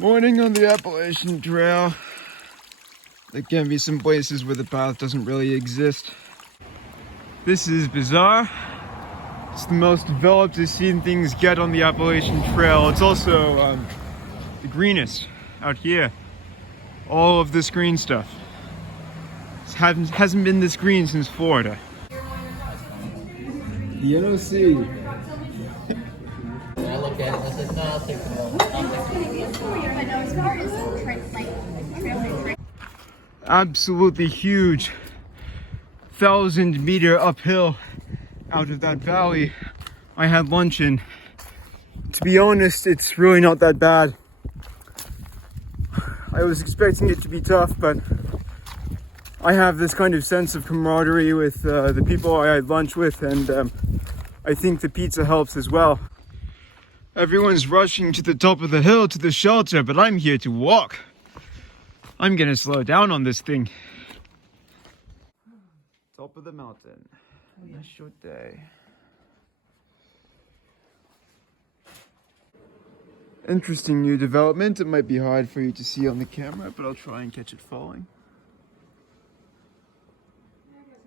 Morning on the Appalachian Trail. There can be some places where the path doesn't really exist. This is bizarre. It's the most developed I've seen things get on the Appalachian Trail. It's also the greenest out here. All of this green stuff. It hasn't been this green since Florida. The NOC. I look at it and I said, no, I'll take the ball. Absolutely huge 1,000-meter uphill out of that valley I had lunch in. To be honest, it's really not that bad. I was expecting it to be tough, but I have this kind of sense of camaraderie with the people I had lunch with, and I think the pizza helps as well. Everyone's rushing to the top of the hill to the shelter, but I'm here to walk. I'm gonna slow down on this thing. Top of the mountain. A short day. Interesting new development. It might be hard for you to see on the camera, but I'll try and catch it falling.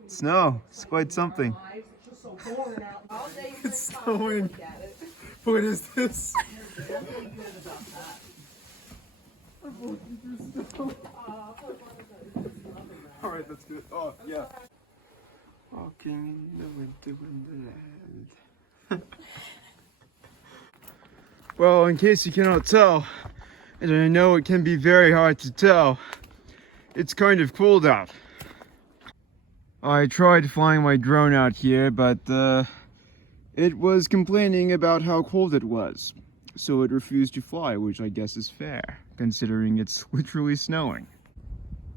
Snow. It's quite something. It's snowing. What is this? Alright, that's good. Oh, yeah. Walking in the winter wonderland. Well, in case you cannot tell, and I know it can be very hard to tell, it's kind of cold out. I tried flying my drone out here, but it was complaining about how cold it was. So it refused to fly, which I guess is fair, considering it's literally snowing.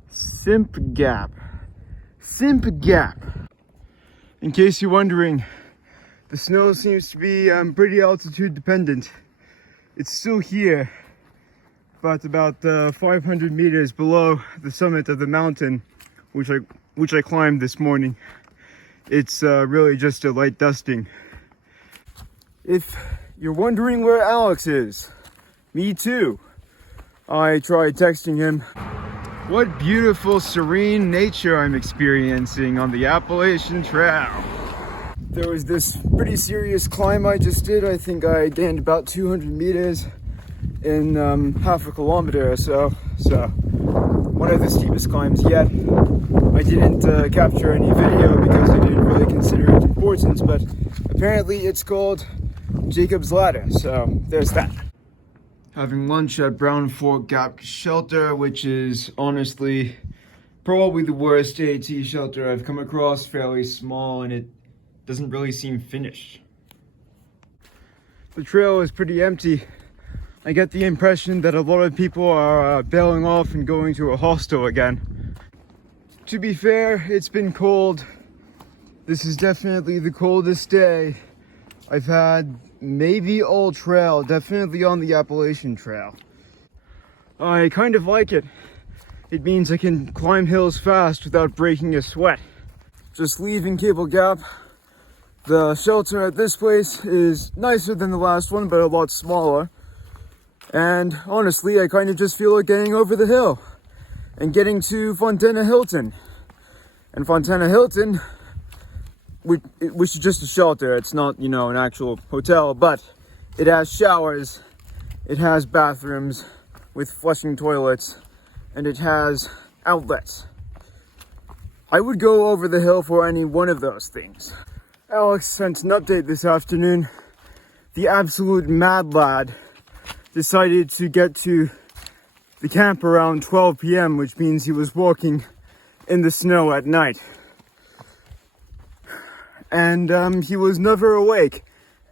Simp Gap. Simp Gap. In case you're wondering, the snow seems to be pretty altitude dependent. It's still here, but about 500 meters below the summit of the mountain, which I climbed this morning. It's really just a light dusting. If you're wondering where Alex is, me too. I tried texting him. What beautiful, serene nature I'm experiencing on the Appalachian Trail. There was this pretty serious climb I just did. I think I gained about 200 meters in half a kilometer or so. So, one of the steepest climbs yet. I didn't capture any video because I didn't really consider it important, but apparently it's called Jacob's Ladder, so there's that. Having lunch at Brown Fork Gap Shelter, which is honestly probably the worst AT shelter I've come across. Fairly small, and it doesn't really seem finished. The trail is pretty empty. I get the impression that a lot of people are bailing off and going to a hostel again. To be fair, it's been cold. This is definitely the coldest day I've had maybe all trail, definitely on the Appalachian Trail. I kind of like it. It means I can climb hills fast without breaking a sweat. Just leaving Cable Gap. The shelter at this place is nicer than the last one, but a lot smaller. And honestly, I kind of just feel like getting over the hill and getting to Fontana Hilton. And Fontana Hilton, which is just a shelter. It's not, you know, an actual hotel, but it has showers, it has bathrooms with flushing toilets, and it has outlets. I would go over the hill for any one of those things. Alex sent an update this afternoon. The absolute mad lad decided to get to the camp around 12 p.m., which means he was walking in the snow at night. And he was never awake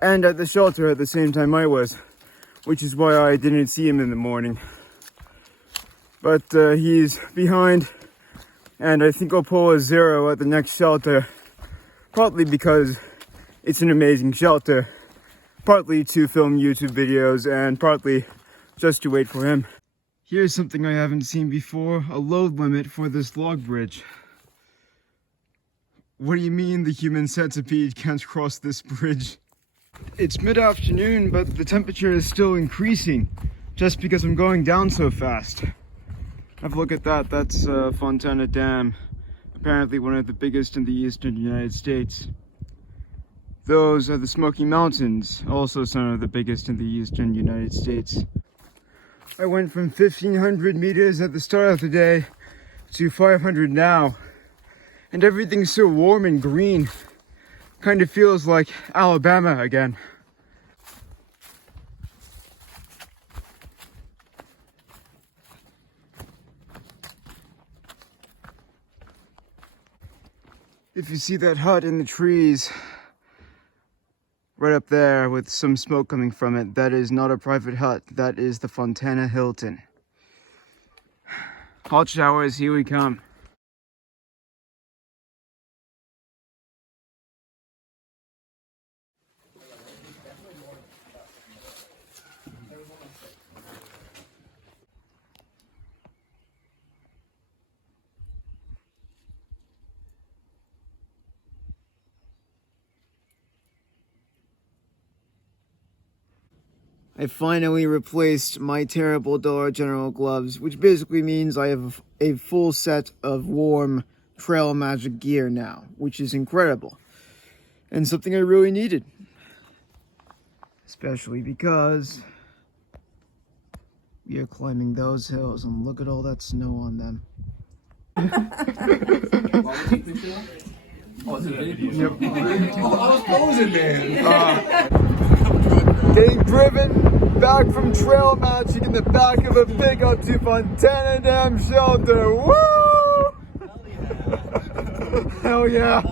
and at the shelter at the same time I was, which is why I didn't see him in the morning. But he's behind, and I think I'll pull a 0 at the next shelter, partly because it's an amazing shelter, partly to film YouTube videos, and partly just to wait for him. Here's something I haven't seen before, a load limit for this log bridge. What do you mean the human centipede can't cross this bridge? It's mid-afternoon, but the temperature is still increasing. just because I'm going down so fast. Have a look at that. That's Fontana Dam, apparently one of the biggest in the eastern United States. Those are the Smoky Mountains, also some of the biggest in the eastern United States. I went from 1,500 meters at the start of the day to 500 now, and everything's so warm and green. Kind of feels like Alabama again. If you see that hut in the trees right up there with some smoke coming from it, that is not a private hut. That is the Fontana Hilton. Hot showers, here we come. I finally replaced my terrible Dollar General gloves, which basically means I have a full set of warm Trail Magic gear now, which is incredible. And something I really needed. Especially because we are climbing those hills and look at all that snow on them. Yep. I was posing, man. Getting driven back from Trail Magic in the back of a pickup to Fontana Dam shelter. Woo! Hell yeah!